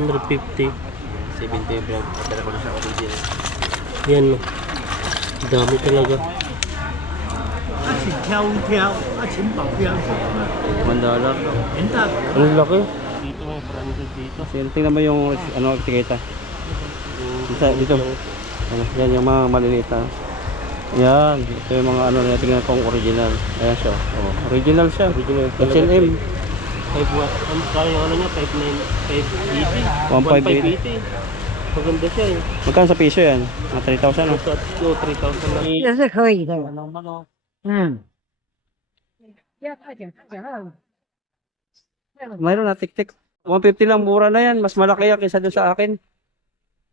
150. 70 yung pinag-atara ko na sa original. Yan, no. Dami talaga. $1. Ang laki. Dito may branded dito. Tingnan mo yung ano, etiketa. Dito. Ano, yan yung mga maliliit na. Yan, ito yung mga ano na tingnan kong original. Ayan siya. Oh, original siya. Original talaga. H&M. 5, kaya yung ano niya, 5,980. 1,580. Maganda siya eh. Magkano sa piso yan? Mga 3,000 no? 3,000 lang. 也是可以的。嗯，不要太紧，太紧了。 Mayroon na tik-tik. 150 lang, mura na yan. Mas malaki yan kaysa doon sa akin.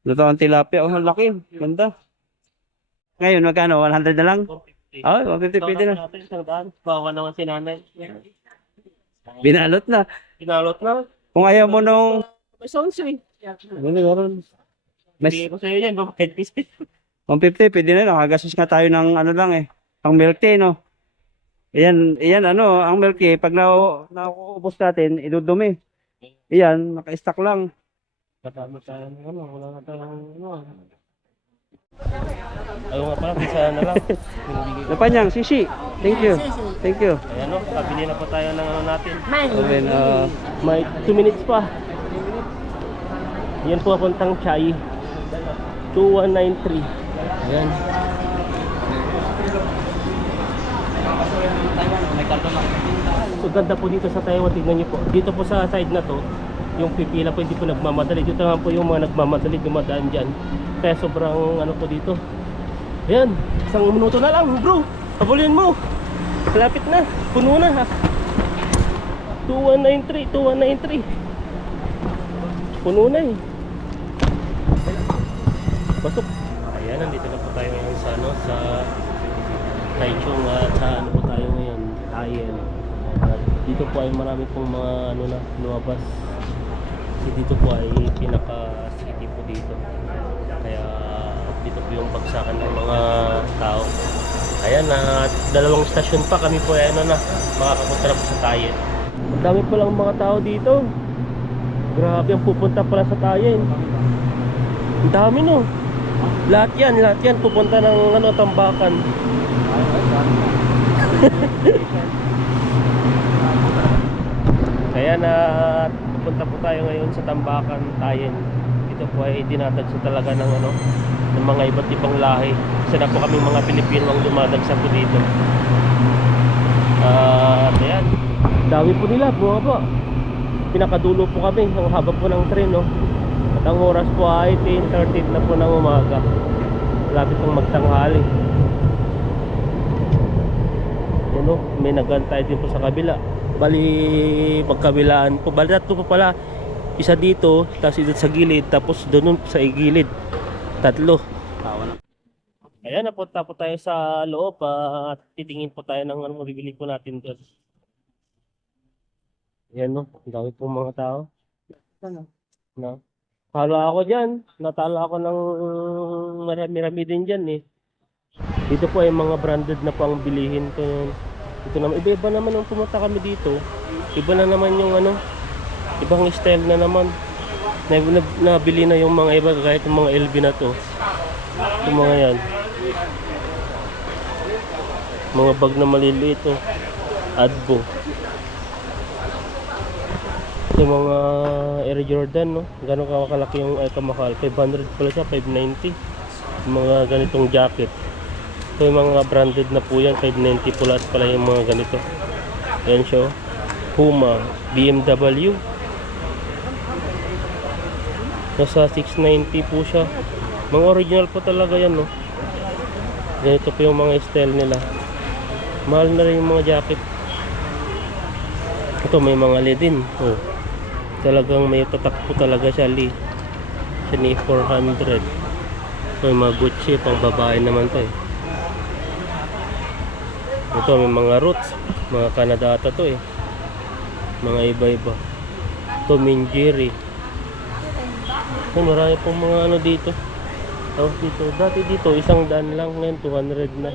Ito ang tilapia. Oh, laki. Ganda. Ngayon, magkano? 100 na lang? 150. Oh, 150 pwede na. Bawa naman si nanay. Binalot na. Pinalot na. Kung ayaw mo nung... May sounds eh. Meron. Mas Bigay ko sa'yo yan. Bakit piece? 150, pwede na. Nakagastos nga tayo ng ano lang eh. Ang milk tea, no? Iyan ano, ang milk tea, pag nauubos natin, idudumi. Iyan, naka-stock lang. Katama tayo ng ano. Wala na tayong ano. Ayaw nga pala, pisa na lang. Napanyang, sisi. Thank you. Thank you. Ayan o, kabili na po tayo ng ano natin. Then, May 2 minutes pa. Yan po papuntang Chai. 2193. Ayan. So ganda po dito sa Taiwan, tignan nyo po. Dito po sa side na to, yung pipila po hindi po nagmamadali. Dito naman po yung mga nagmamadali dumadaan dyan. Kaya sobrang ano po dito. Ayan, 1 minuto na lang bro. Habulin mo. Malapit na, puno na ha. 2193. Puno na eh. Pasok. Ayan, nandito na po tayo ngayon sa ano, sa Taichung at sa ano po tayo ngayon, Taien. At dito po ay marami pong mga ano na lumabas. Kasi dito po ay pinaka city po dito. Kaya dito po yung bagsakan ng mga tao. Ayan, at 2 stasyon pa kami po ay ano na, makakapunta na po sa Taien. Ang dami pa lang mga tao dito. Grabe ang pupunta pala sa Taien. Ang dami no. Lahat yan pupunta ng ano, Tambakan. Kaya na pupunta po tayo ngayon sa Tambakan, Taien. Ito po ay dinadagsa talaga ng ano, ng mga iba't ibang lahi. Kasi na po kaming mga Pilipino ang dumadagsa po dito. Ayan, dami po nila, bunga po. Pinakadulo po kami, ang haba po ng tren, no? At ang oras po ay 10:30 na po ng umaga. Malapit pong magtanghali. Yan o, may nagantay din po sa kabila. Bali, magkabilaan po. Bali, tatlo po pala. Isa dito, tapos dito sa gilid, tapos doon sa gilid. 3. Ayan, napunta po tayo sa loob at titingin po tayo ng ano, bibili po natin doon. Ayan o, ang dami pong mga tao. No? Tala ako dyan. Natala ako ng marami-rami din dyan eh. Dito po ay mga branded na po ang bilihin ko. Ito naman, iba-iba naman nung pumunta kami dito. Iba na naman yung ano, ibang style na naman. Nabili na yung mga iba, kahit yung mga LV na to. Yung mga yan. Mga bag na maliliit oh. Adbo. Yung mga Air Jordan, no? Gano'n kalaki yung ay kamakal. 500 pala siya, 590. Yung mga ganitong jacket. So yung mga branded na po yan, 590 plus pala yung mga ganito. Ayan siya. Puma, BMW. Nasa 690 po siya. Mga original po talaga yan, no? Ganito po yung mga style nila. Mahal na rin yung mga jacket. Ito may mga LED din. Oh. Talagang may tatak po talaga siya, Lee. Siya ni 400. May mga Gucci, pang babae naman to eh. Ito may mga Roots, mga Canada ata to eh. Mga iba-iba. Ito Minjiri. Marami pong mga ano dito. Tapos dito, dati dito 100 lang, ngayon 200 na.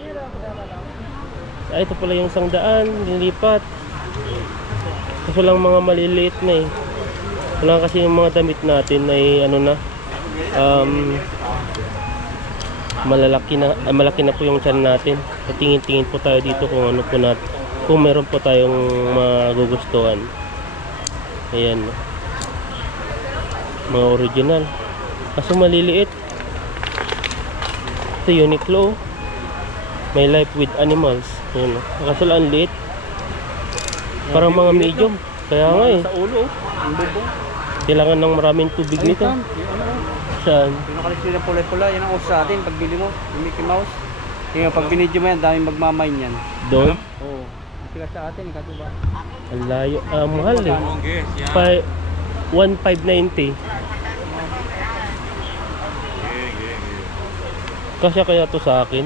Ay, ito pala yung 100, nilipat. Ito lang mga maliliit na eh. Wala kasi yung mga damit natin ay ano na, malaki na po yung tiyan natin. Tingin-tingin po tayo dito kung ano po natin, kung meron po tayong magugustuhan. Ayan, mga original. Kaso maliliit. Ito Uniqlo. My Life with Animals. Ayan, kaso lang liit. Parang mga medium. Kaya nga eh. Sa ulo, ang bubong. Kailangan ng maraming tubig nito. Yung ano, Saan? pinakalis nila pula-pula, yan ang uso sa atin pagbili mo, yung Mickey Mouse. Yung pag binidyo mo yan, daming magmamay niyan. Doon? Oo. Sikat sa atin, ikaw ba? Ang layo. Mahal eh. 1,590. Kasya kaya to sa akin?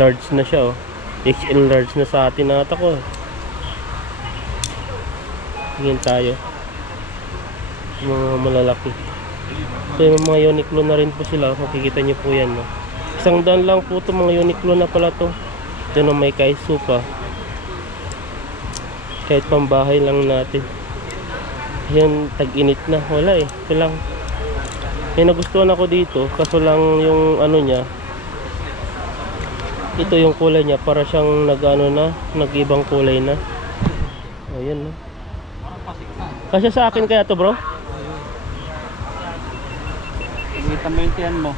Large na siya oh. XL large na sa atin nata ko. Tingin tayo. Mga malalaki. So yung mga Uniqlo na rin po sila. Makikita nyo po yan. No? 100 lang po ito mga Uniqlo na pala to. Diyan may kaisu pa. Kahit pambahay lang natin. Yan, tag-init na. Wala eh. Ito lang. May nagustuhan ako dito. Kaso lang yung ano niya. Ito yung kulay niya. Para siyang nag-ano na. Nag-ibang kulay na. Ayan no. Kasi sa akin kaya to bro? Kita mo yung tiyan mo.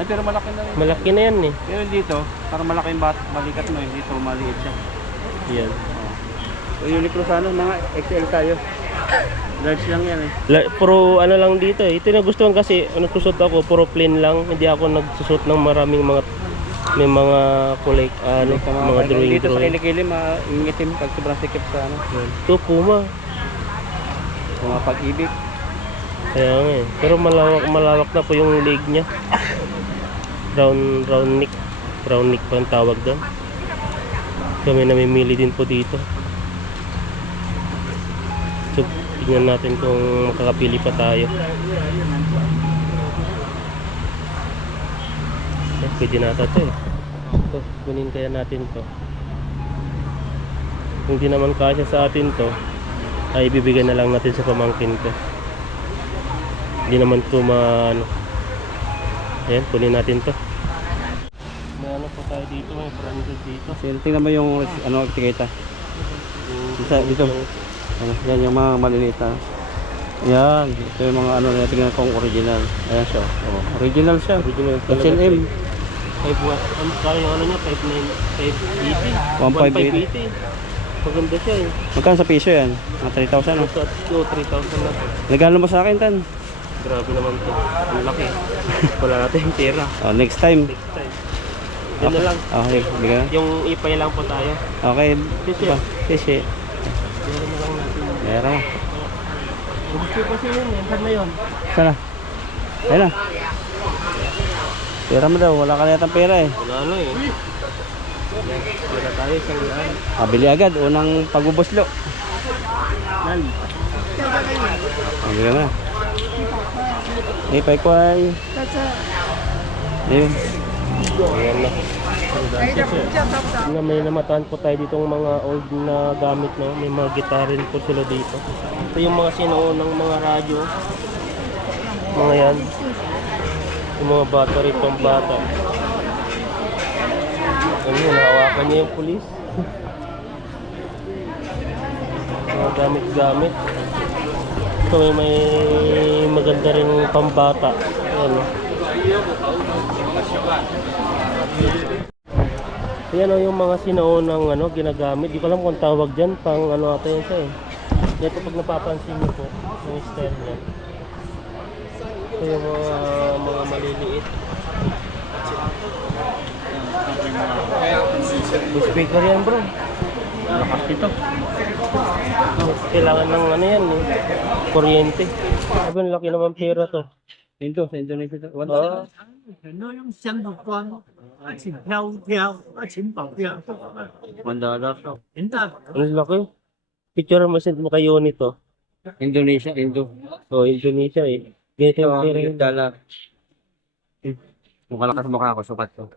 Ay, pero malaki na rin. Malaki na yan eh. Pero dito, para malaki yung balikat mo, dito maliit siya. Yan. So, Uniqlo sana, mga XL tayo. Large lang yan eh. Puro ano lang dito eh. Ito yung nagustuhan kasi nagsusot ako. Puro plain lang. Hindi ako nagsusot ng maraming mga may mga kulay mga drawing. Dito sa kilikili, maingitim pag sobrang sikip sa ano. Ito Puma. Mga pag-ibig. Kaya nga eh. Pero malawak na po yung leg niya. Round neck. Round neck pa ang tawag doon. Kami namimili din po dito. So, tingnan natin kung makakapili pa tayo. Pwede nata ito eh. Ito, kunin kaya natin to. Kung di naman kasya sa atin to, ay ibibigay na lang natin sa pamangkin ko. Hindi naman ito ano. Ayan, kunin natin to. May ano po tayo dito, may branded dito. Kasi tingnan mo yung ano, etiketa. Dito. Ano, yan yung mga maliliit na. Yan, ito yung mga ano na tingnan kong original. Ayan siya. Oh, original siya. Original talaga. SLM. 5 watt. Kaya yung ano niya, 580. 1,580. Maganda siya eh. Magkano sa piso yan? Mga 3,000 no? Sa 3,000 na to. Regalo mo sa akin, Tan. Grabe naman to. Ang laki. Wala natin yung pera. Oh, next time. Next time. Yan na lang. Okay, bigyan na. Yung ipay lang po tayo. Okay. Sisi. Sisi. Meron na lang natin. Meron. Gusto ko kasi yun. Saan na yun? Sana. Ayun na. Pera mo daw. Wala ka na pera eh. Wala na eh. Pera tayo sa lian. Pabili agad. Unang pagbubuslo. Nali. Bigyan mo na. Ipay ko ay. Ayun. Ayan na. May namataan po tayo ditong mga old na gamit no. May mga gitara rin po sila dito. Ito yung mga sinuunang mga radyo. Mga yan. Yung mga battery pang bata. Ano yun, hawakan niya yung pulis. Mga gamit-gamit. So may maganda rin pambata. Ayan o. Ayan o yung mga sinaunang ano, ginagamit. Di ko alam kung tawag dyan. Pang ano ata yun siya eh. Dito pag napapansin niyo po, yung style niya. Ito yung mga maliliit. May speaker yan bro. Lakas ito. Kailangan ng ano yan eh. Kuryente. Sabi ang laki naman pera to. Ito, sa Indonesia ito. Ah, 很多用香的光，请飘飘，请保镖， $1. 人大 ang laki. Picture mo send mo kayo nito. Indonesia, Indo. So Indonesia eh. Ganito yung pera yun. $1. Mukha lang kasi mukha ako, sukat ko.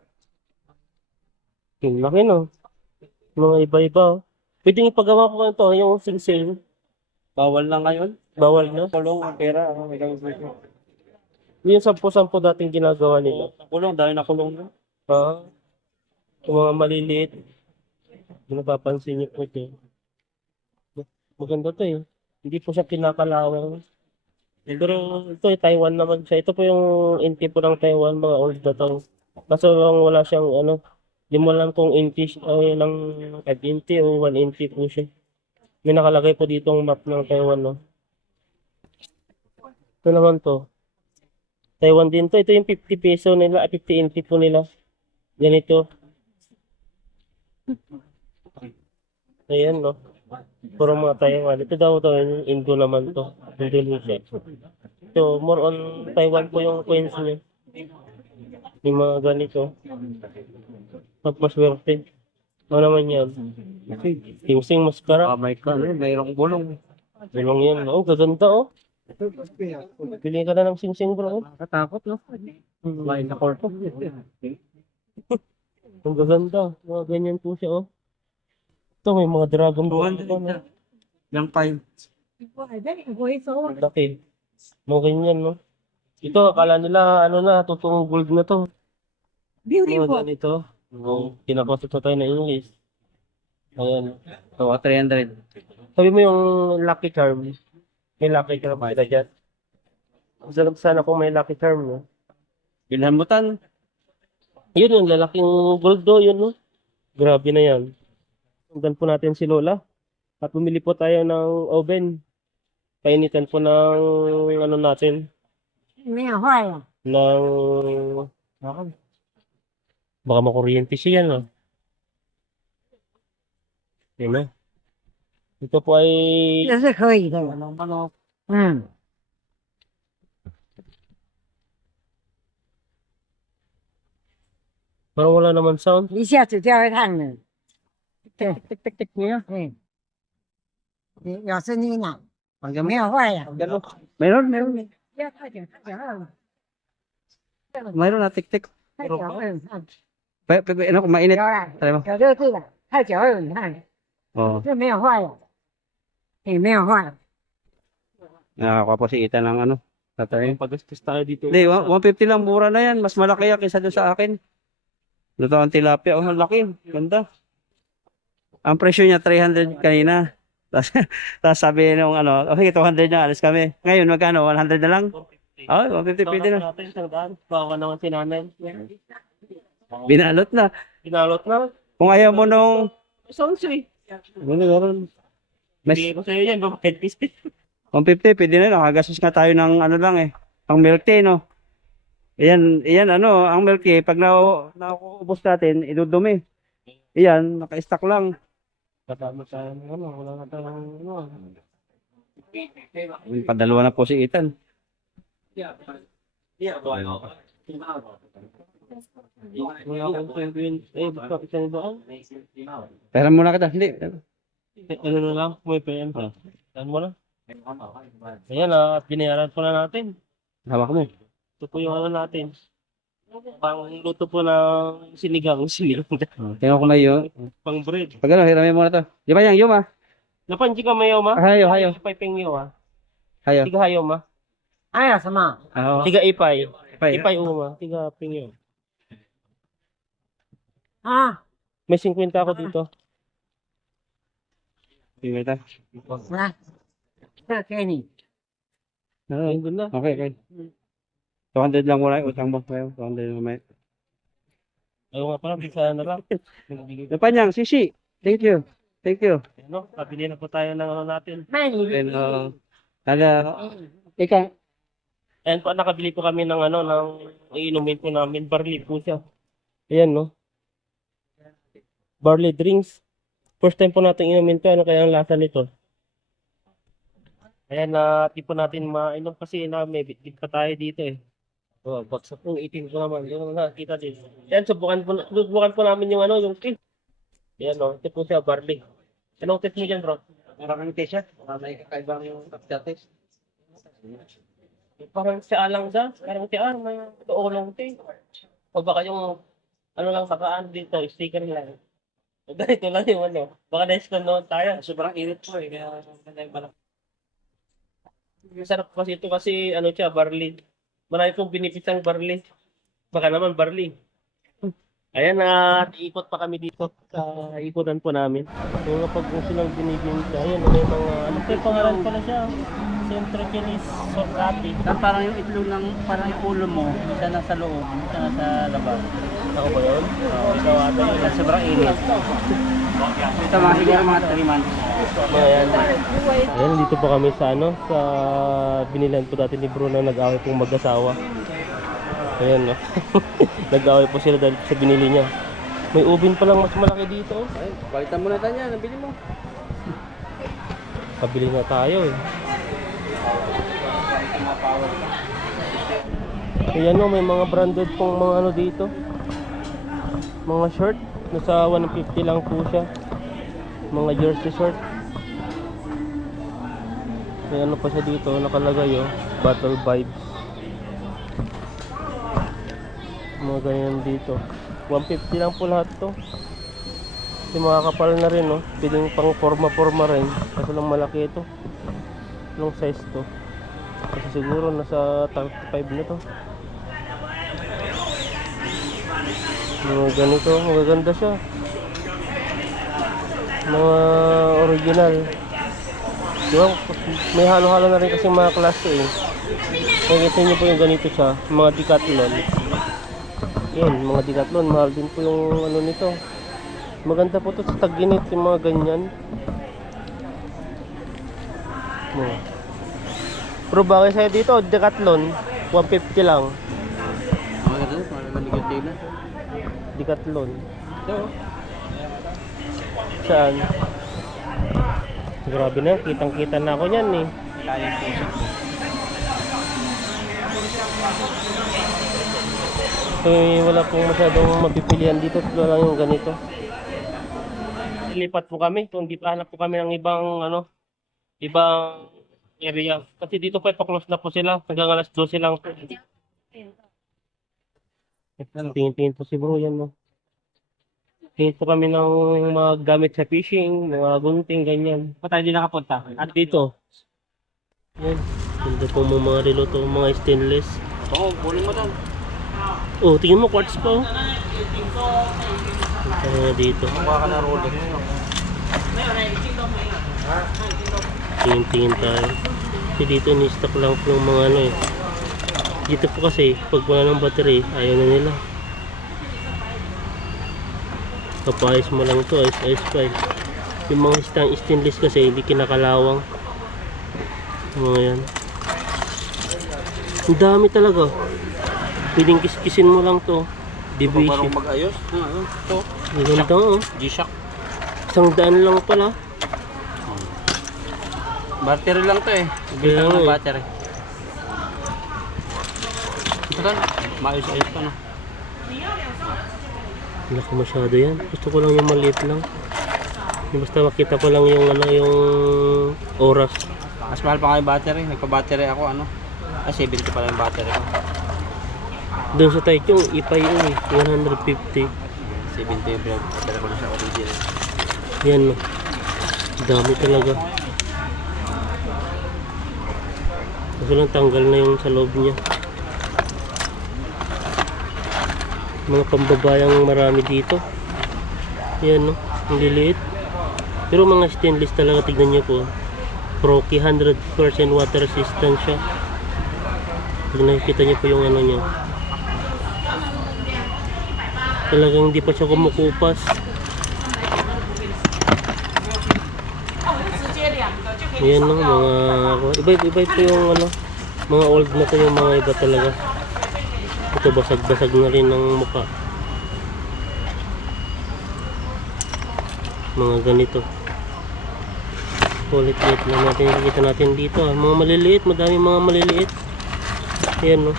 Ang laki no. Mga iba-iba oh. Pwedeng ipagawa ko ito yung sing-sing. Bawal na ngayon. Bawal na. Kulong ang pera. May gamit mo. Yung 10-10 dating ginagawa nila. Kulong, dahil na kulong na. Ha? Yung mga maliliit. Hindi napapansin niyo po ito. Maganda to eh. Hindi po siya kinakalawang. Pero ito eh, Taiwan naman siya. Ito po yung NT po ng Taiwan, mga old na to. Kaso lang wala siyang ano, di mo alam kung NT ng 5 NT o 1 NT po siya. May nakalagay po dito ang map ng Taiwan, no? Ito naman to. Taiwan din to. Ito yung 50 peso nila, 50 NT po nila. Ganito. Ayan, no? Puro mga Taiwan. Ito daw to, yung Indo naman to. Indonesia. So, more on Taiwan po yung coins niya. Yung mga ganito. Maswerte. Ano naman yan? Sing-sing mascara. May ka, mayroong bulong. Dalawang yan. Oh, gaganda oh. Pili ka na ng sing-sing bro. Katakot, no? May na korpo. Ang gaganda. Mga ganyan po siya oh. Ito may mga dragon ball. Yung 5. Ang laki. Mga ganyan no. Ito akala nila ano na, totoong gold na to. Mga ganito. Kinakosot na tayo na English. Ayan. So, 300. Sabi mo yung lucky charm. May lucky charm kita dyan. Sarap sana kung may lucky charm no. Bilhambutan. Yun yung lalaking gold do, yun no. Grabe na yan. Sundan po natin si Lola. At bumili po tayo ng oven. Painitan po ng ano natin. 没有坏了， Ng... Baka makuryente siya yan no. Yun na. Ito po ay... 这是可以的。嗯， Parang wala naman sound. 一下子就会烫了。对， Tik-tik-tik niya. 嗯，有声音了， Pag 没有坏了。 Meron. 不要太久，太久了， Mayroon na tik-tik. 太久会很烫。 Ano kung mainit? 有了， Try mo. 有热度了，太久会很烫。 Oo. 这没有坏了，也没有坏。 Nakakuha po si Ethan ng ano. Tatay. Pagastos tayo dito. Hindi, 150 lang. Mura na yan. Mas malaki yan kaysa doon sa akin. Luto ang tilapia. Oh, ang laki. Ganda. Ang presyo niya 300 kanina. Tapos sabi nung ano, okay, 200 na, alis kami. Ngayon, magkano? 100 na lang? Oh, 150 pwede na. Natin isang daan. Baka naman si nanay. Binalot na. Pinalot na. Kung ayaw mo nung... Sounds eh. Gano'n. Mas Bigay ko sa'yo yan. Bakit pispit? 150, pwede na. Nakagastos nga tayo ng ano lang eh. Ang milk tea, no? Ayan, ano, ang milk tea, pag nauubos natin, idudumi. Ayan, naka-stock lang. Katama tayo ng ano. Wala na tayong ano. Padalawa na po si Ethan. Wala akong kwento. Baka kita niyo ba? Pera muna kita. Hindi. Ano na lang? May PM pa. Saan mo na? Ayan at binayaran po na natin. Hawak mo. Ito po yung ano natin. Pang luto po ng sinigang. Tingnan ko na yun. Pang bread. Pag ano, hiramin mo na to. Di ba yung yuma? Napanji ka mayo ma? Hayo, hayo. Ipay pengyo ha. Hayo. Tiga hayo ma. 还有什么？ Oo. Tiga ipay. Ipay. Ipay uma. Tiga pengyo. 啊， May 50 ako dito. Tingnan kita. 来，这给你。 Oo. Ayun doon na. Okay, okay. 200 lang muna. Utang mo. 200 mamaya. Ayaw nga pala. Bisa na lang. Napanyang, sisi. Thank you. Thank you. Ano? Pabili na po tayo ng ano natin. 卖你 Then, ikaw, Ayan po, nakabili po kami ng ano, ng iinumin po namin. Barley po siya. Ayan, no? Barley drinks. First time po natin inumin to. Ano kaya ang lasa nito? Ayan, di po natin mainom kasi may bitbit pa tayo dito eh. Oh, baksak po, 18 po naman. Yung nakita din. Ayan, subukan po namin yung ano, yung tea. Ayan, no? Ito po siya, barley. Anong test mo dyan, bro? maraming t-shirt. May kakaibang yung kapitate. Parang si Alang sa, parang si Alang, may tuulong tea. O baka yung, ano lang, sakaan dito, sticker lang. Ganito lang yung ano. Baka na-stone noon tayo. Sobrang init po eh. Kaya ganda yung balak. Masarap kasi ito kasi ano siya, barley. Marami pong benefits ang barley. Baka naman barley. Ayan na, ikot pa kami dito sa ikutan po namin. Yung mga pag-uso ng binibinta, ayan, may mga ano po, pangalan pala siya. Centro Chinese Sorati. Parang yung itlog ng, parang yung ulo mo, isa nasa loob, isa nasa labas. Ako ba yun? Ikaw ata yun. Sobrang init. Ito mga siguro mga 3 months. Ayan. Ayan, dito po kami sa ano, sa binilan po dati ni Bruno, nag-away pong mag-asawa. Ayan, no. Nag-away po sila dahil sa binili niya. May ubin pa lang mas malaki dito. Ay, palitan mo na tayo yan, nabili mo. Pabili na tayo eh. Ayan, no, may mga branded pong mga ano dito. Mga shirt. Nasa 150 lang po siya. Mga jersey shirt. May ano pa siya dito, nakalagay oh, Battle Vibes. Mga ganyan dito. 150 lang po lahat to. Yung mga kapal na rin oh. Pwedeng pang forma-forma rin. Kaso lang malaki ito. Anong size to? Kasi siguro nasa 35 na to. Mga ganito, magaganda siya. Mga original. Diba? May halo-halo na rin kasi mga klase eh. Nakikita nyo po yung ganito siya. Mga Decathlon. Yun, mga Decathlon. Mahal din po yung ano nito. Maganda po ito sa tag-init yung mga ganyan. Pero bagay sa'yo dito, Decathlon 150 lang. Maganda ito, parang maligod din. Decathlon. Saan? Grabe na, kitang-kita na ako niyan eh. So, wala pong masyadong mapipilian dito. Ito lang yung ganito. Ilipat po kami. Kung di pa hanap po kami ng ibang ano, ibang area. Kasi dito po pa-close na po sila. Hanggang alas 12 lang po. Tingin-tingin po si bro yan no. Tingin po kami ng mga gamit sa fishing, mga gunting, ganyan. Pa tayo din nakapunta. At dito. Yan. Ganda po mga relo to, mga stainless. Oo, kunin mo doon. Oh, tingin mo quartz pa oh. Dito. Kuha ka na Rolex. Tingin-tingin tayo. Kasi dito ni-stock lang po yung mga ano eh. Dito po kasi, pag wala ng battery, ayaw na nila. Kapayos mo lang to, ayos pa eh. Yung mga stainless kasi, hindi kinakalawang. Mga yan. Ang dami talaga. Pwedeng kiskisin mo lang to. Division. Parang mag-ayos. Ito. Ang ganda oh. G-Shock. 100 lang pala. Battery lang to eh. Kaya nga eh. Battery. Ito doon. Maayos-ayos pa no. Laki masyado yan. Gusto ko lang yung maliit lang. Yung basta makita ko lang yung ano, yung oras. Mas mahal pa nga yung battery. Nagpa-battery ako ano. 70 pala yung battery ko. Doon sa Taichung, ipay yun eh. 150. 70 yung pinag-battery ko na sa original. Yan no. Dami talaga. Kaso lang tanggal na yung sa loob niya. Mga pambabayang marami dito. Yan no. Ang liliit. Pero mga stainless talaga, tignan nyo po. Proki 100% water resistant siya. Pag nakikita nyo po yung ano niya. Talagang hindi pa siya kumukupas. Ayan no, mga iba po yung ano, mga old na to, yung mga iba talaga. Ito basag-basag na rin ng mukha. Mga ganito. Ulit-ulit lang natin, nakikita natin dito ah. Mga maliliit, madami mga maliliit. Ayan no.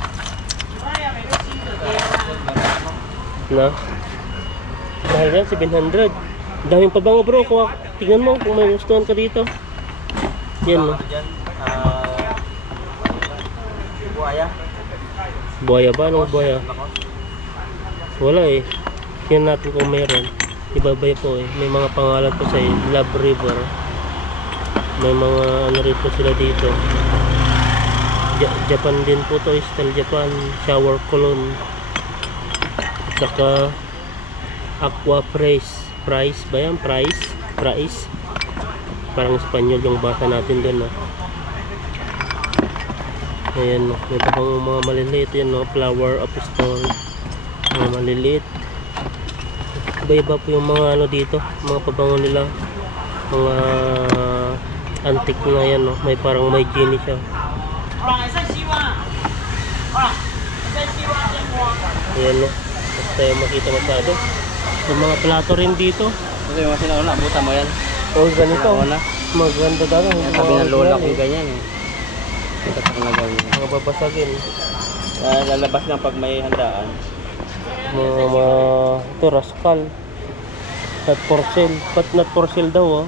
Na mahal yan, 700. Daming pabango bro. Tingnan mo kung may gustuhan ka dito. Yan no. Buaya. Buhaya ba? Anong buhaya? Wala eh. Tingnan natin kung meron. Ibabay po eh. May mga pangalan po sa Love River. May mga ano rin po sila dito. Japan din po to, style Japan. Shower cologne. Saka Aqua Price ba yan? Price. Parang Espanyol yung basa natin doon, no? Ayan, no? May pa pang mga maliliit yan, no? Flower of Stone. Mga maliliit. Iba-iba po yung mga ano dito, mga pabango nila. Mga antique na yan, no? May parang may genie siya. Ayan, no? Basta tayo makita masyado. Yung mga plato rin dito. Kasi yung sinauna, buta mo yan. Oh, ganito. Sinauna. Maganda daw. Sabi ng lola ko ganyan eh. Ito sa mga gawin. Mga babasagin. Lalabas lang pag may handaan. Mga ito, rascal. Not for sale. But not for sale daw, oh.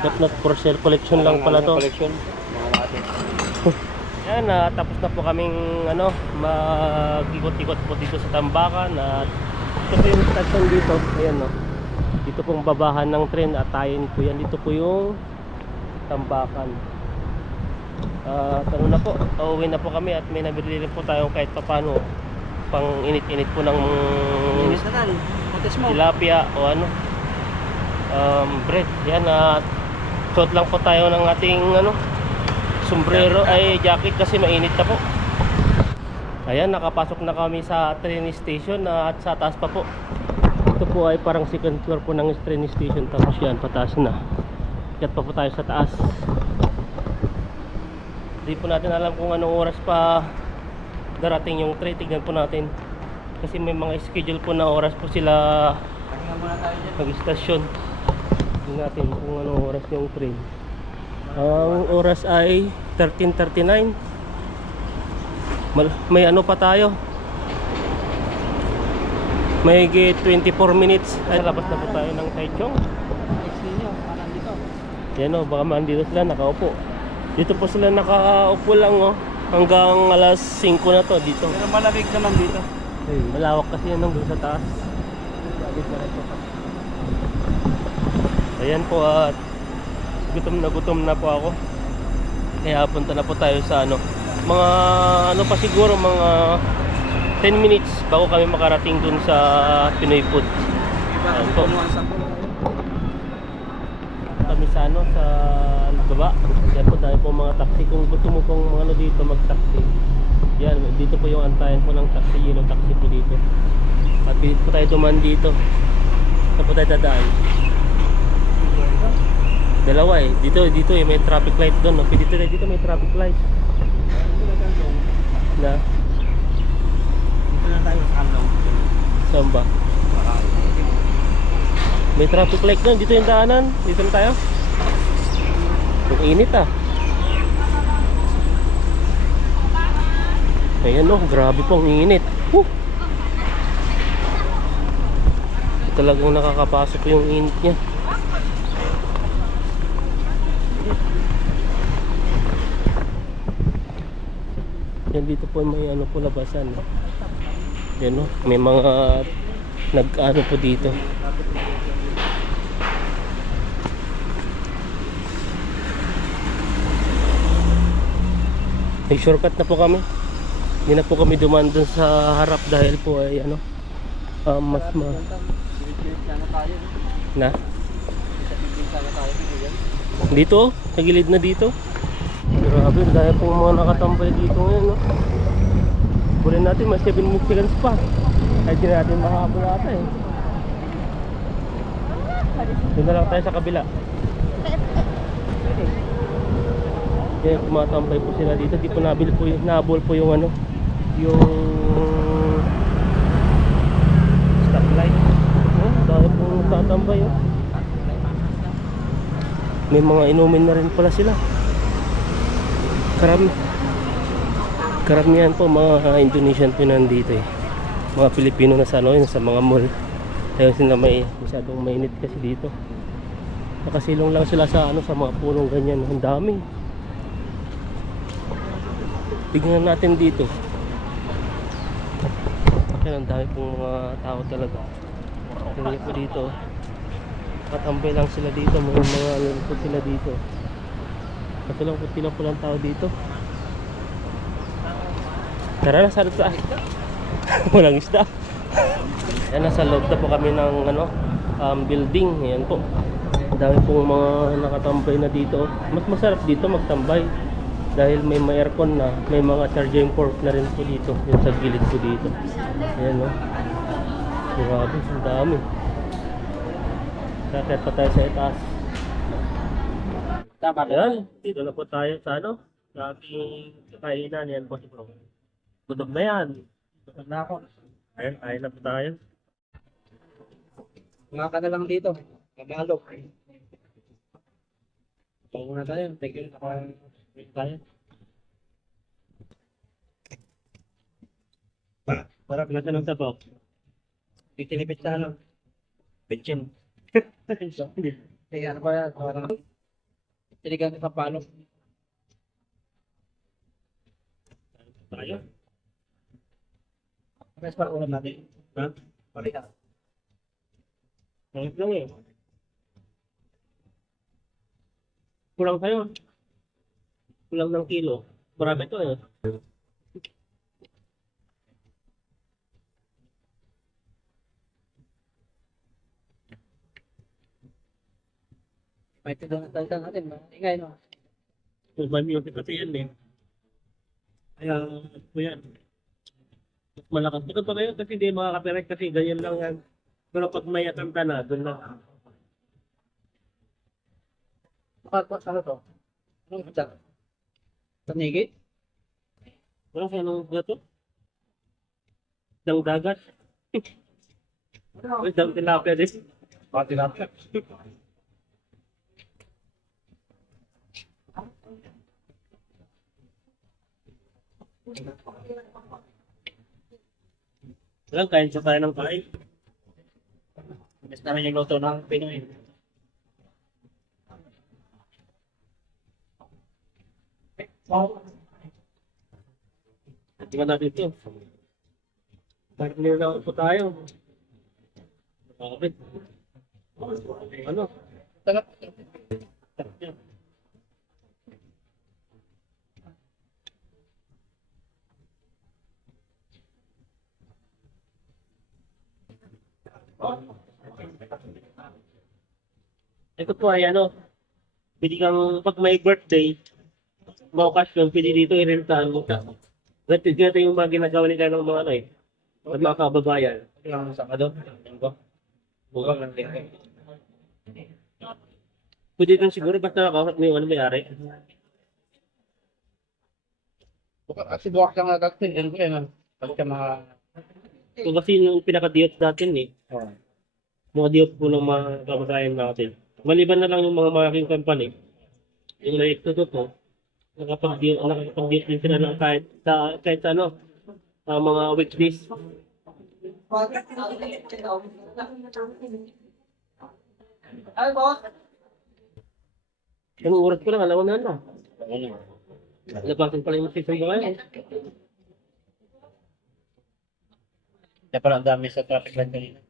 Not for sale. Collection lang pala to. Collection. Mga mati. Yan, tapos na po kaming mag-ikot-ikot po dito sa Tambakan. At ito po yung station dito. Ayan, no. Dito pong babahan ng tren at tayin po yan. Dito po yung Tambakan. Ano na po, uuwi na po kami at may nabili rin po tayong kahit papano pang init-init po ng Inis na lang. Kontes mo. tilapia o ano, bread. Yan, at suot lang po tayo ng ating sombrero ay jacket kasi mainit na po. Ayan, nakapasok na kami sa train station at sa taas pa po. Ito po ay parang second floor po ng train station, tapos yan pataas na. Kaya pa po tayo sa taas. Hindi po natin alam kung anong oras pa darating yung train. Tignan po natin kasi may mga schedule po na oras po sila Pahinga muna tayo dyan. mag-istasyon. Tignan natin kung anong oras yung train. Ang oras ay 13:39. May ano pa tayo, may 24 minutes ay labas na po tayo ng Taichung. Yan o, baka mandito sila nakaupo. Dito po sila nakaupo lang, oh, hanggang alas 5 na to dito. Pero malamig naman dito. Malawak kasi yan nung sa taas. Ayan po, at gutom na po ako. Kaya punta na po tayo sa mga ano pa siguro, mga 10 minutes bago kami makarating dun sa Pinoy Food. Ayan po. Kami sa sa baba. Yan po tayo po mga taxi. Kung gusto mo pong mga dito mag-taxi, yan, dito po yung antayan po ng taxi, yellow taxi po dito. At pilit po tayo duman dito. Saan po tayo dadaan? Dalawa eh. Dito may traffic light doon, no? Dito may traffic light. Na? Dito na tayo sa Kamlong. Saan ba? May traffic light doon. Dito yung daanan. Dito na tayo. Ang init ah. Ayan oh, grabe pong init. Talagang nakakapasok yung init niya. Yan, dito po may ano po labasan. Yan oh, may mga nag-ano po dito. May shortcut na po kami. Hindi na po kami dumaan dun sa harap dahil po ay mas na dito, sa gilid na dito. Grabe, dahil po mga nakatambay dito ngayon, no? Bulan natin, may 7 seconds pa. Kahit di natin makahabol ata eh. Doon na lang tayo sa kabila. Kaya tumatambay po sila dito. Di po nahabol po yung yung stoplight. Dahil po tatambay, oh. May mga inumin na rin pala sila. Karamihan po mga Indonesian po nandito eh. Mga Pilipino na sa sa mga mall. Kaya sila masyadong mainit kasi dito. Nakasilong lang sila sa sa mga punong ganyan. Ang dami. Tignan natin dito. Yan, ang dami pong mga tao talaga. Tingnan po dito. Katambay lang sila dito. Mga ano po sila dito. Kasi lang po tao dito. Tara na, sa taas. Walang isda. Yan, nasa loob na po kami ng ano, building. Yan po. Ang dami pong mga nakatambay na dito. Mas masarap dito magtambay. Dahil may aircon na, may mga charging port na rin po dito. Yung sa gilid po dito. Ayan o. Grabe, ang dami. Kakit pa tayo sa itaas. Tama ba? Ayan, dito na po tayo sa ano, sa ating kainan. Yan po si Bro. Gutom na yan. Gutom na ako. Ayan, kain na po tayo. Mga ka na lang dito. Magalog. Ito muna tayo. Thank you. Tayo. Sarap na siya ng sabok. Titilipit sa ano. Bitchin. Eh, ano ba yan? Parang tinigang sa palo. Tayo. Mas para ulam natin. Ha? Pareha. Ang lang eh. Kulang kayo. Kulang ng kilo. Marami ito eh. May tidong tayo natin. Ingay no. May music kasi yan eh. Kaya po yan. Mas malakas. Ito pa ngayon kasi hindi makaka-copyright kasi ganyan lang yan. Pero pag may atanta na, doon lang. Ano to? Anong kutsak? Tanigi? Walang kaya nung gato? Dang dagat. Uy, dang tilapia din. Pati natin. Walang kain sa tayo ng kain. Miss namin yung luto ng Pinoy. Tingnan natin ito. Partner na po tayo. Nakakabit. Ano? Sarap. Sarap yan. Ito po ay ano, pwede kang pag may birthday, mga okasyon, pwede dito i-rentahan mo siya. Ganito yung mga ginagawa nila ng mga ano eh, ng mga kababayan. Yung sa doon. Yung ba? Buwag lang din. Pwede din siguro basta nakakausap mo yung ano may-ari. Kasi buwak lang nagagpin. Yan ko yan. Pag ka mga... So, kasi yung pinaka-diot natin eh, Oh. mga diot po ng mga kababayan natin. Maliban na lang yung mga malaking company, yung like to po, nakapag-diot din sila ng kahit sa ano, sa mga weekdays. Anong oras ko lang, alam mo na ano. Labasan pala yung season ba ngayon? Kaya pala ang dami sa traffic light kanina.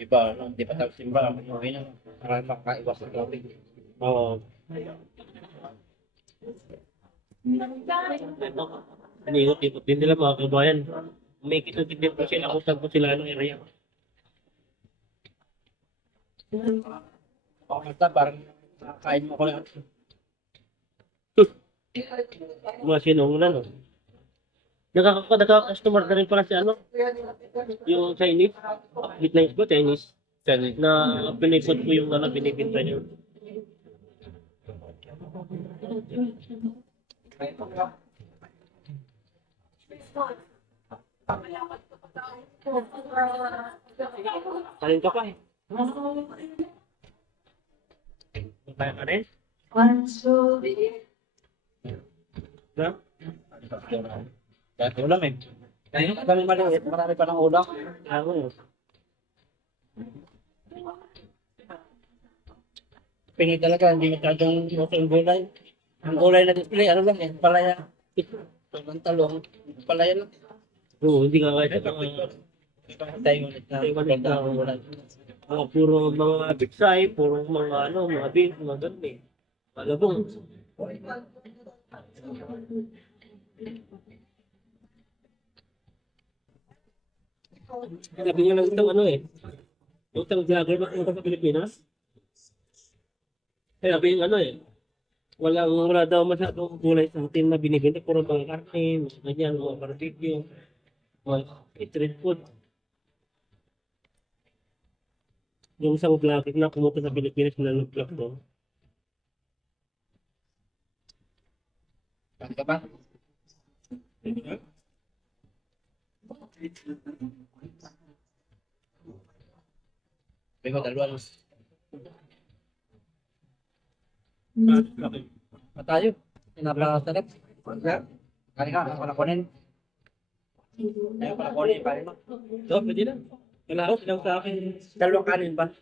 Iba, no? Di pa tapos simba. Okay na. Para makaiwas sa traffic. Oo. Iniikot-ikot din nila mga kabayan. May kitutid din po sila kung saan po sila anong area. Basta parang kain mo ko lang. Mga sinungulan, no? Nakaka-customer na rin pala si ano, yung Chinese. Vietnamese ba? Chinese. Na pinipot ko yung ano, pinipinta niyo. Kanin ka pa eh. Kaya ka rin? Ha? Kahit ulam eh. Kaya kami maliit, marami pa ng ulam. Ako yun. Pinay talaga, hindi masyadong luto yung gulay. Ang gulay na display, ano lang eh, palaya. Talong talong, palaya lang. Oo, hindi ka kahit Tayo ulit na. Tayo ulit na. Puro mga bigsay, puro mga ano, mga beef, mga ganun eh. Palabong. Sabi nga ng isang ano eh. Yung isang vlogger na pumunta sa Pilipinas. Kaya sabi yung ano eh. Wala daw masyadong gulay sa atin na binibenta. Puro mga karne, mga ganyan, mga barbecue, mga street food. Yung isang vlogger na pumunta sa Pilipinas na nag-vlog doon. Saan ka ba? May dalawa. Pa tayo. Napakasarap. Kali ka, ako na kunin. Ayaw ko na kunin, pare mo. So, pwede na. Kailangan lang sa akin. Dalawang kanin ba?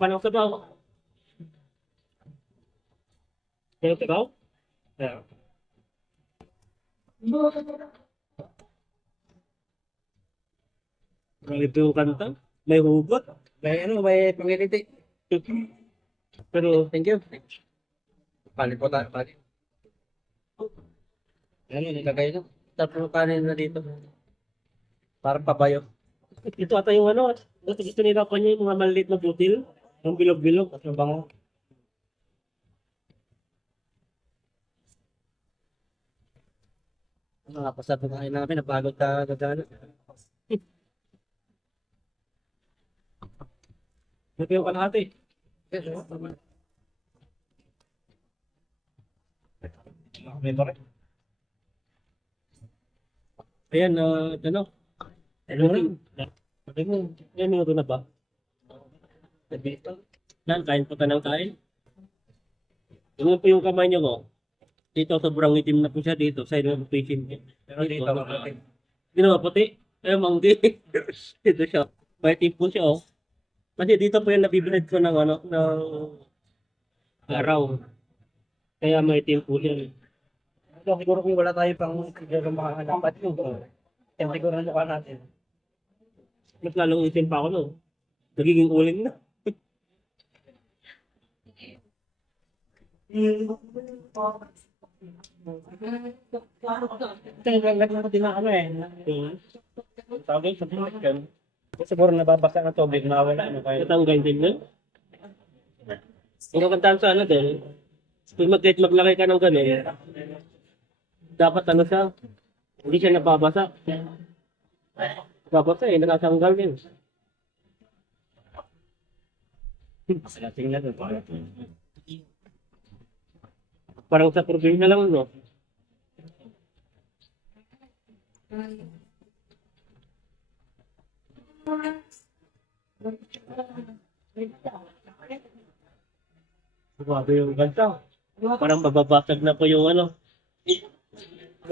Paano sa baw? Paano sa baw? Yeah. Grabe yung kanta. May hugot. May pangiliti. Pero, Thank you. Palit po tayo, palit. Ano, nilagay na. Tapos kanin na dito. Parang pabayo. ito ata yung ano, gusto nila pa niya yung mga maliit na butil. Yung bilog-bilog. At yung bango. Mga pasap na kain namin, napagod ka gagana. Ito yung kalahati. May bakit? Ayan, ano? Ano rin? Sabi mo, yan minuto na ba? Yan, kain po ka ng kain. Tingnan po yung kamay niyo ko. Dito, sobrang itim na po siya dito. Side of patient niya. Pero dito, maputi. Hindi na maputi. Eh, manggi. Dito siya. May itim po siya, oh. Kasi dito po yung nabibilad ko ng ano, ng araw. Kaya may itim po siya. So, siguro kung wala tayo pang siguro makakalapat yun. Yung siguro na mukha natin. Mas lalong itim pa ako, no? Nagiging uling na. Ito yung lagyan ko din na ano eh. Tawag sa chicken. Siguro nababasa ng tubig, nawala ano kayo. Natanggal din na. Kung kakantaan sa ano din, kung maglagay ka ng ganun, dapat ano siya, hindi siya nababasa. Babasa eh, nakatanggal din. Masalating na doon. Parang sa probinsya lang, no? Grabe yung ganda. Parang mababasag na po yung ano.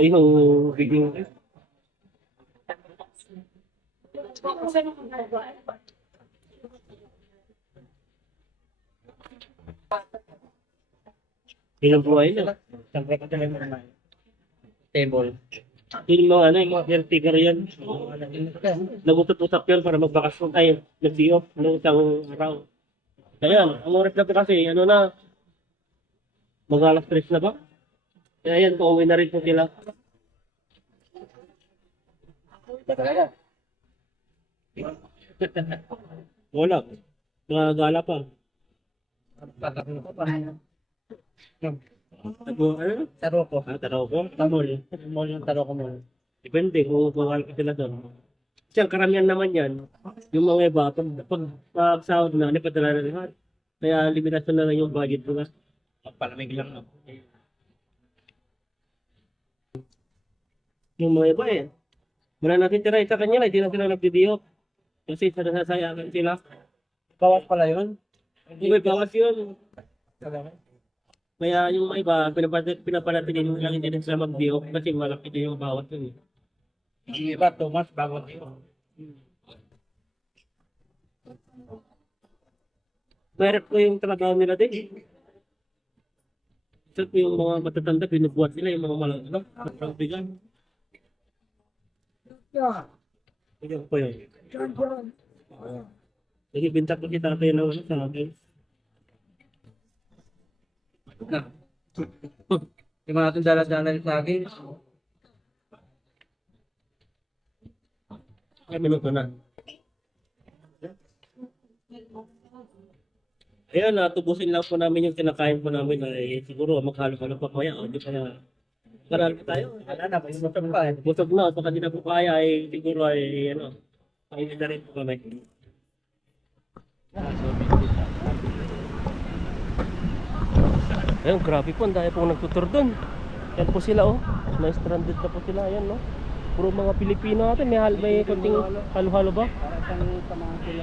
Yung biging. Ilang buhay na. Siyempre ko talaga naman. Table. Yung mga ano, yung mga caretaker yan. Nag-usap-usap yan para magbakas ay nag-di-off ng isang araw. Ayan, ang oras na po kasi, ano na, mag-alas 3 na ba? Kaya yan, pauwi na rin po sila. Talaga. Wala. Nagagala pa. Patak na pa. Ano? Taro ko. Taraw ko. Tamol. Tamol yung taro ko muna. Depende kung mawala ka sila doon. Kasi ang karamihan naman yan, yung mga iba, pag sahod na, padala na lahat. Kaya limitasyon na lang yung budget nila. Palamig lang no. Yung mga iba eh, wala natin tira sa kanila, hindi na sila nagdidiop. Kasi sa nasasayakan sila. Bawas pala yun. May bawas yun. Talaga. Kaya yung mga iba, pinapanatinin yung lang hindi na sila mag-diop kasi malaki din yung bawat yun. Yung iba, 2 months bago yun. Mahirap ko yung trabaho nila din. So yung mga matatanda, pinubuhat nila yung mga malang bigan. Ayun po yun. Sige, bintak ko kita kayo na sa akin. Yung mga natin dala-dala sa akin. Ay, minuto na. Ayan, natubusin lang po namin yung kinakain po namin. Siguro maghalo-halo pa kaya. O, di kaya. Marami pa tayo. Wala na, may busog pa eh. Busog na. Baka di na po kaya. Siguro ay, ano, kainin na rin po kami. Ayun, grabe po. Ang dahil po nagtutur doon. Yan po sila, oh. May stranded na po sila. Ayan, no. Puro mga Pilipino natin. May konting halo-halo ba? Para siyang samahan sila.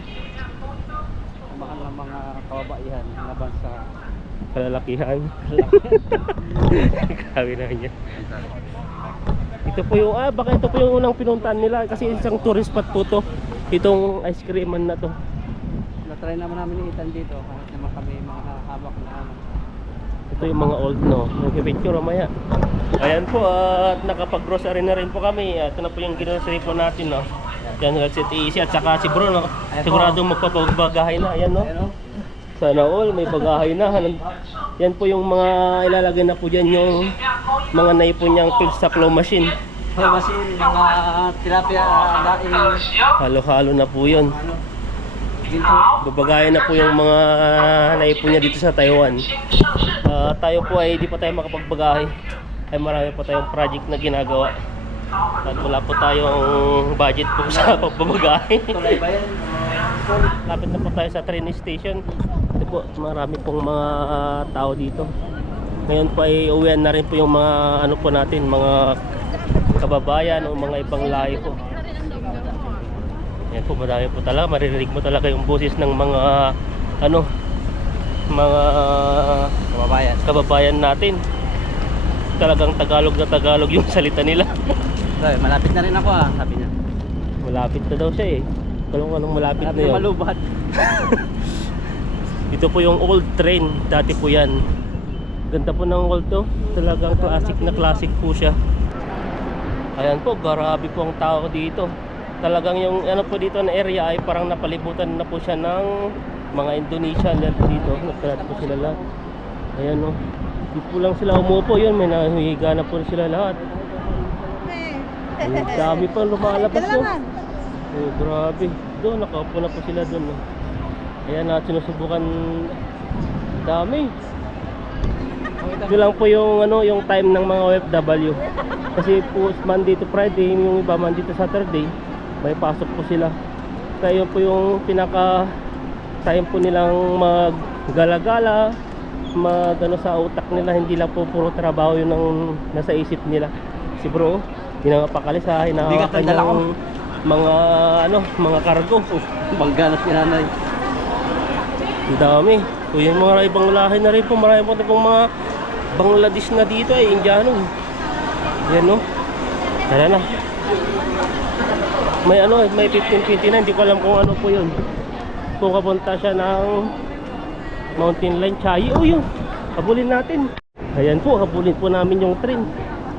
Samahan ng mga kababaihan laban sa Kalalakihan. Grabe na yan. Ito po yung, baka ito po yung unang pinuntahan nila. Kasi isang tourist spot po to. Itong ice creaman na to. na-try naman namin yung itan dito. Kahit naman kami mga habak na ano. Ito yung mga old, no. Nag-picture mamaya. Ayan po, at nakapag-grocery na rin po kami. Ito na po yung grocery po natin, no. Yan, si Easy at saka si Bro, no. Siguradong magpapabagahay na. Ayan, no. Sana all, may bagahay na. Yan po yung mga ilalagay na po dyan yung mga naipon niyang pills sa claw machine. Kasi mga tilapia daing Halo-halo na po yun. Babagayan na po yung mga naipon niya dito sa Taiwan. Tayo po ay di pa tayo makapagbagahe. Ay marami pa tayong project na ginagawa. At wala po tayong budget po sa pagbabagahe. tulay ba yan? Lapit na po tayo sa train station. Ito po, marami pong mga tao dito. Ngayon po ay uwian na rin po yung mga ano po natin, mga kababayan o mga ibang lahi po. Yan po, marami po talaga. Maririnig mo talaga yung boses ng mga ano, mga kababayan natin. Talagang Tagalog na Tagalog yung salita nila. Malapit na rin ako sabi niya. Malapit na daw siya eh. Anong malapit na yun? Malubad. Ito po yung old train. Dati po yan. Ganda po ng old to. Talagang classic na classic po siya. Ayan po, grabe po ang tao dito. Talagang yung ano po dito na area ay parang napalibutan na po siya ng mga Indonesian yan po dito. Nagkalat po sila lahat. Ayan o. Di po lang sila umupo yun. May nahihiga na po sila lahat. Ang dami pa lumalabas yun. Oh, grabe. Doon, nakaupo na po sila doon. Ayan na, sinusubukan. Dami. Ito lang po yung ano, yung time ng mga OFW. Kasi po Monday to Friday, yung iba Monday to Saturday, may pasok po sila. Kaya yun po yung pinaka time po nilang maggala-gala, magano sa utak nila, hindi lang po puro trabaho yun ang nasa isip nila. Si Bro, hinangapakalis ha, hinahawakan yung mga ano, mga kargo. Mangganas si nanay. Ang dami. So, yung mga ibang lahi na rin po, marami po pong mga Bangladesh na dito ay Indiano. Yan no. Tara na. May ano, may 1529, hindi ko alam kung ano po yun. Kung kapunta siya ng Mountain Line, Chayi. Oh yun, habulin natin. Ayan po, habulin po namin yung train.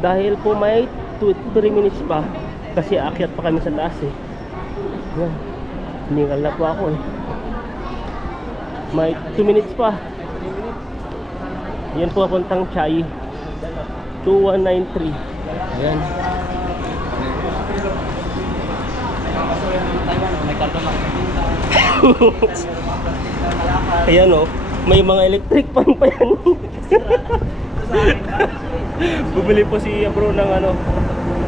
Dahil po may 2-3 minutes pa. Kasi aakyat pa kami sa taas eh. Yan. Hiningal na po ako eh. May 2 minutes pa. Yan po papuntang Chayi 2193. Ayan. Ayan o, may mga electric fan pa yan. Bumili po si Bro ng ano,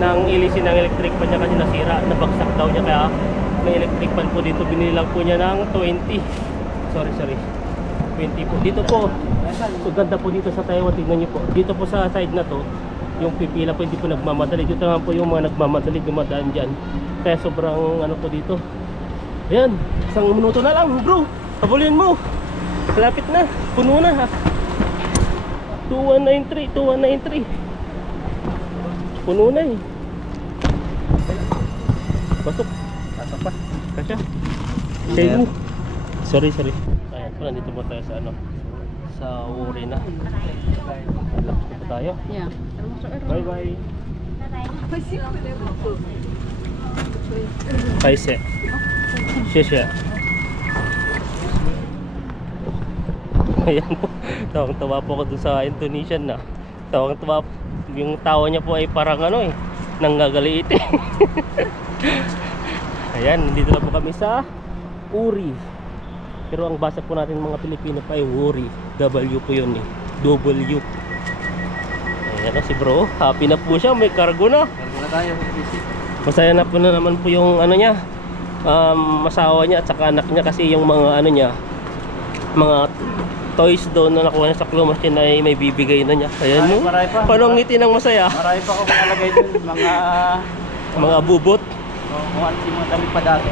ng ilisin ng electric fan niya kasi nasira, nabagsak daw niya, kaya may electric fan po dito. Binili lang po niya ng 20. Sorry 20 po. Dito po, so ganda po dito sa Taiwan, tignan niyo po. Dito po sa side na to, yung pipila po hindi po nagmamadali. Dito naman po yung mga nagmamadali dumadaan dyan. Kaya sobrang ano po dito. Ayan, 1 minuto na lang Bro, habulin mo. Malapit na, puno na ha. 2193 puno na eh. Pasok pa kasya. Okay mo. Sorry. Ayan po, nandito po tayo sa ano, sa Uri na. Lapos na po tayo. Yeah. Bye bye. Paise. Sheshe. Ayan po. Tawang-tawa po ako dun sa Indonesian na. Tawang-tawa. Yung tawa niya po ay parang ano eh. Nanggagaliit eh. Ayan, nandito na po kami sa Uri. Pero ang basa po natin mga Pilipino pa ay Uri. W po yun eh. W. Ayan na si bro. Happy na po siya. May cargo na. Cargo na tayo. Masaya na po na naman po yung ano niya. Asawa niya at saka anak niya kasi yung mga ano niya. Mga toys doon na nakuha niya sa claw machine ay may bibigay na niya. Ayan mo. Marami pa. Paano ang ngiti ng masaya? Marami pa ako makalagay dun. Mga bubot. Kung ano yung mga damit pa dati.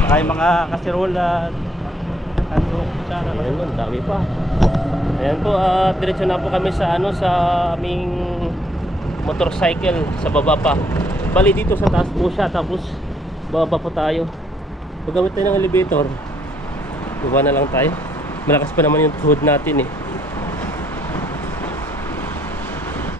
Saka yung mga kasirola. Handok, kutsara. Ayan mo, dami pa. Ayan po, diretso na po kami sa ano sa aming motorcycle sa baba pa. Bali dito sa taas po siya tapos baba po tayo. Paggamit tayo ng elevator. Baba na lang tayo. Malakas pa naman yung tuhod natin eh.